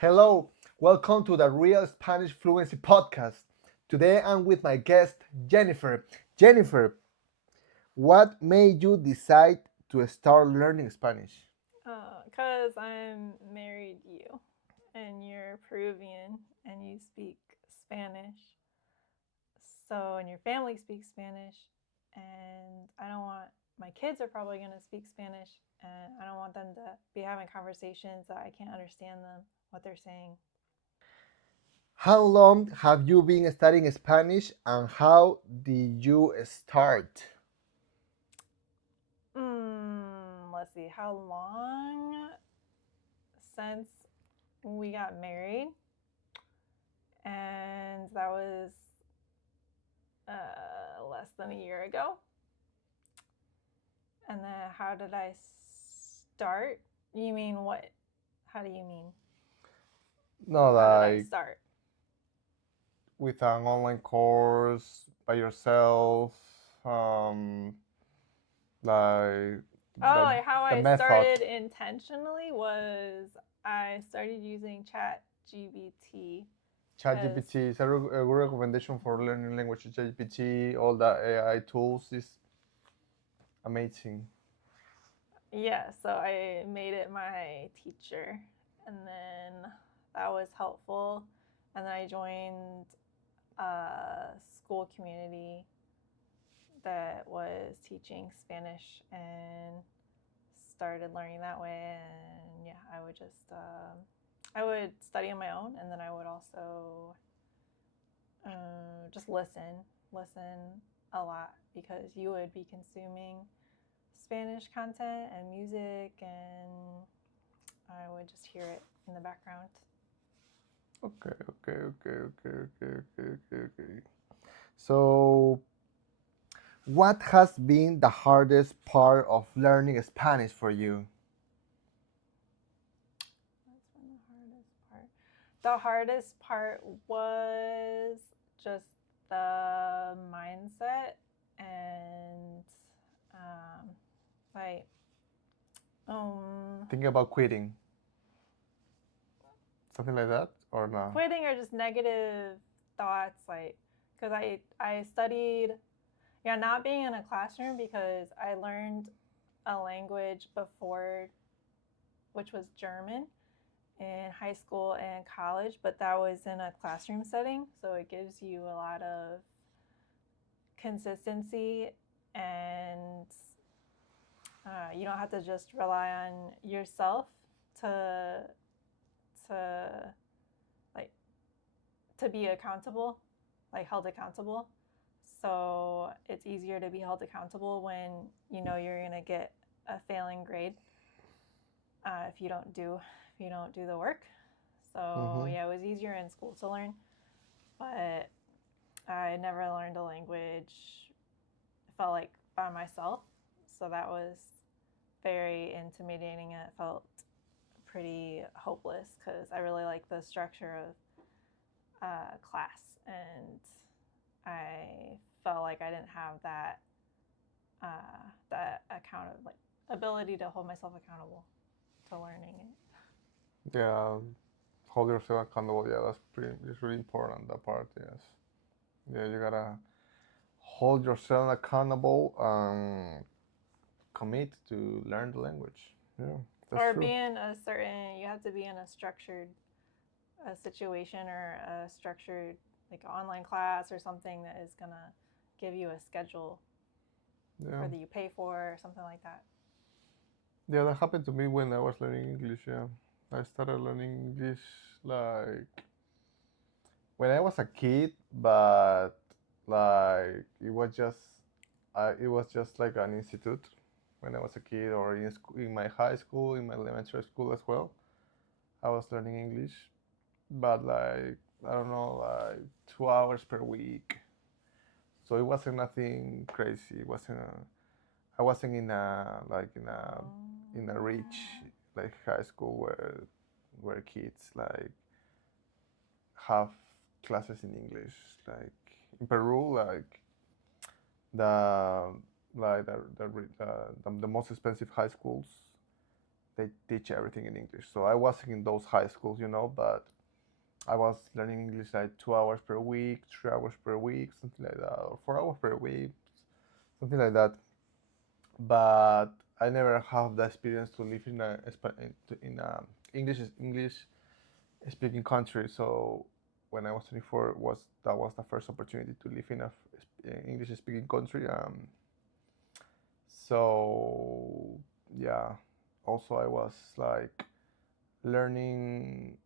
Hello, welcome to the Real Spanish Fluency Podcast. Today I'm with my guest, Jennifer. Jennifer, what made you decide to start learning Spanish? Because I'm married to you and you're Peruvian and you speak Spanish. And your family speaks Spanish. And I don't want, my kids are probably going to speak Spanish. And I don't want them to be having conversations that I can't understand them, what they're saying. How long have you been studying Spanish and how did you start? Let's see, how long since we got married? And that was less than a year ago. And then how did I start? You mean what? How do you mean? No, How did I like start? with an online course by yourself, like Oh, the, like how the I method. started intentionally was I started using Chat GBT. ChatGPT is a good recommendation for learning language. ChatGPT, all the AI tools is amazing. Yeah, so I made it my teacher, and then that was helpful. And then I joined a school community that was teaching Spanish and started learning that way. And yeah, I would just I would study on my own, and then I would also just listen a lot because you would be consuming Spanish content and music, and I would just hear it in the background. Okay. So, what has been the hardest part of learning Spanish for you? That's been the hardest part. The hardest part was just the mindset and um, like Thinking about quitting, something like that, or no? quitting or just negative thoughts, like because I studied, yeah, not being in a classroom because I learned a language before, which was German, in high school and college, but that was in a classroom setting, so it gives you a lot of consistency, and you don't have to just rely on yourself to to like to be accountable, like held accountable. So it's easier to be held accountable when you know you're gonna get a failing grade if you don't do the work. So Mm-hmm. yeah, it was easier in school to learn, but I never learned a language. It felt like by myself, so that was very intimidating, and it felt pretty hopeless because I really like the structure of class, and I felt like I didn't have that like ability to hold myself accountable to learning it. Yeah, hold yourself accountable. Yeah, it's really important, that part. Yes. Yeah, you gotta hold yourself accountable and commit to learn the language. Yeah, that's Or true. you have to be in a structured situation or a structured like online class or something that is gonna give you a schedule, Yeah. or that you pay for or something like that. Yeah, that happened to me when I was learning English. Yeah, I started learning English like when I was a kid, but like it was just like an institute when I was a kid, or in school, in my high school, in my elementary school as well. I was learning English, but like I don't know, like 2 hours per week. So it wasn't nothing crazy. It wasn't. I wasn't in a rich like high school where kids like have classes in English. Like in Peru, like the the most expensive high schools, they teach everything in English. So I wasn't in those high schools, but I was learning English like 2 hours per week, 3 hours per week, something like that, or 4 hours per week, something like that. But I never have the experience to live in a English speaking country. So when I was 24, that was the first opportunity to live in a English speaking country. So yeah, also I was like learning.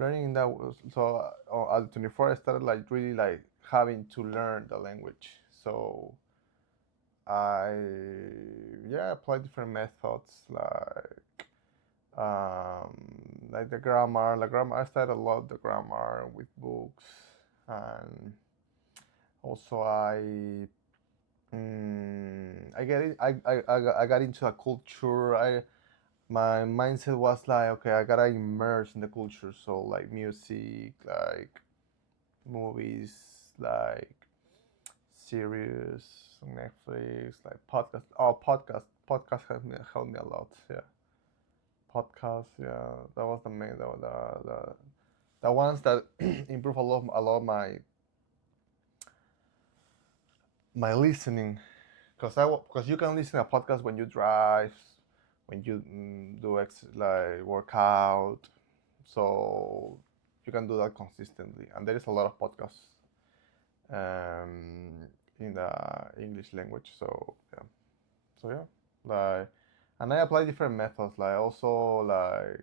Learning that was so at 24 I started like really like having to learn the language. So I yeah applied different methods um, like the grammar. I studied a lot the grammar with books, and also I get it, I got into a culture. My mindset was like, okay, I gotta immerse in the culture. So like music, like movies, like series, Netflix, like podcast. Oh, podcast helped me a lot. Yeah, podcast. Yeah, that was the main. The ones that improve a lot my listening. Because you can listen to a podcast when you drive, when you do like workout, so you can do that consistently. And there is a lot of podcasts um, in the English language. So yeah, like, and I apply different methods. Like also like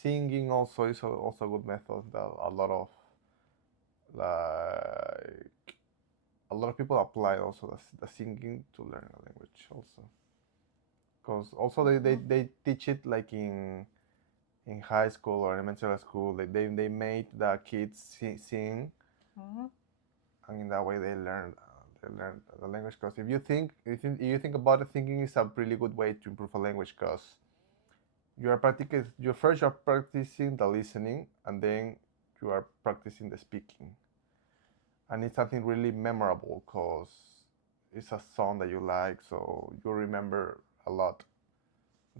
singing also is also a good method that like a lot of people apply also the singing to learn a language also. Because also they teach it like in high school or elementary school. Like they made the kids sing, and in that way they learn the language. Because if you think about it, thinking is a really good way to improve a language. Because you're practicing the listening, and then you are practicing the speaking, and it's something really memorable because it's a song that you like, so you remember a lot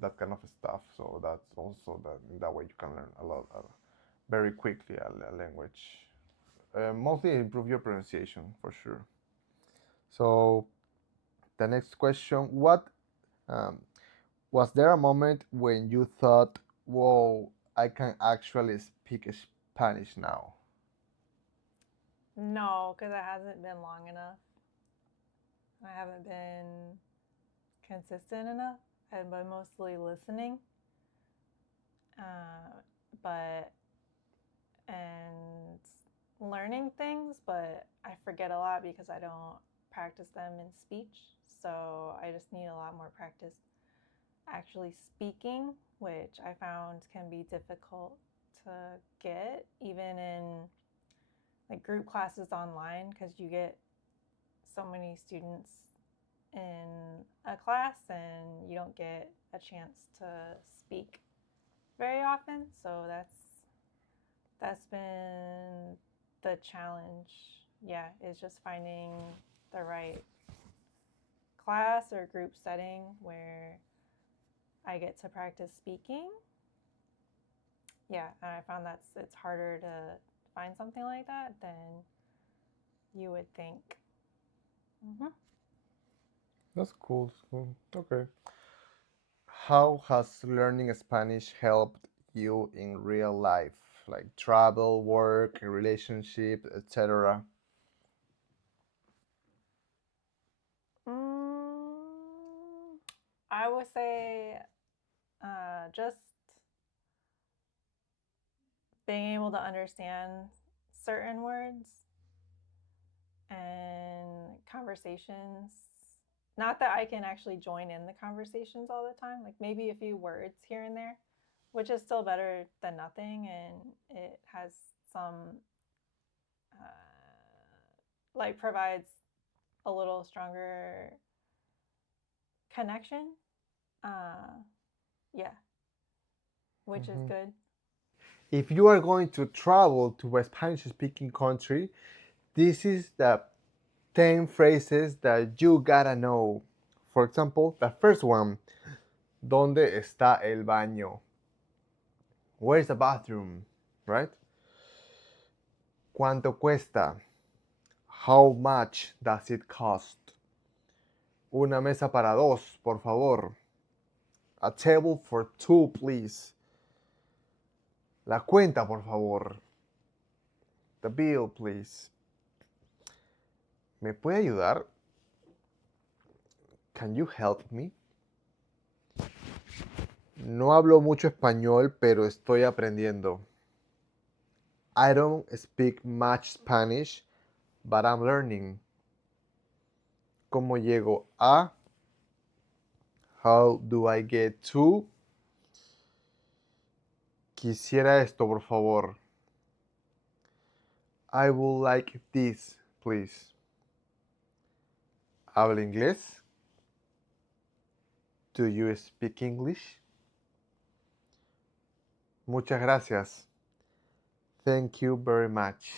that kind of stuff. So that's also that in that way you can learn a lot very quickly a language. Mostly improve your pronunciation for sure. So the next question: What um, was there a moment when you thought, "Whoa, I can actually speak Spanish now"? No, because it hasn't been long enough. I haven't been consistent enough. I've been mostly listening, but and learning things, but I forget a lot because I don't practice them in speech. So I just need a lot more practice actually speaking, which I found can be difficult to get even in like group classes online, because you get so many students in a class and you don't get a chance to speak very often. So that's been the challenge. Yeah, is just finding the right class or group setting where I get to practice speaking. Yeah, and I found it's harder to find something like that than you would think. That's cool. That's cool. Okay. How has learning Spanish helped you in real life, like travel, work, relationship, etc.? I would say just being able to understand certain words and conversations. Not that I can actually join in the conversations all the time, like maybe a few words here and there, which is still better than nothing, and it has some like provides a little stronger connection. Yeah, which is good. If you are going to travel to a Spanish speaking country, this is the 10 phrases that you gotta know. For example, the first one: ¿Dónde está el baño? Where's the bathroom? Right? ¿Cuánto cuesta? How much does it cost? Una mesa para dos, por favor. A table for two, please. La cuenta, por favor. The bill, please. ¿Me puede ayudar? Can you help me? No hablo mucho español, pero estoy aprendiendo. I don't speak much Spanish, but I'm learning. ¿Cómo llego a? How do I get to? Quisiera esto, por favor. I would like this, please. ¿Habla inglés? Do you speak English? Muchas gracias. Thank you very much.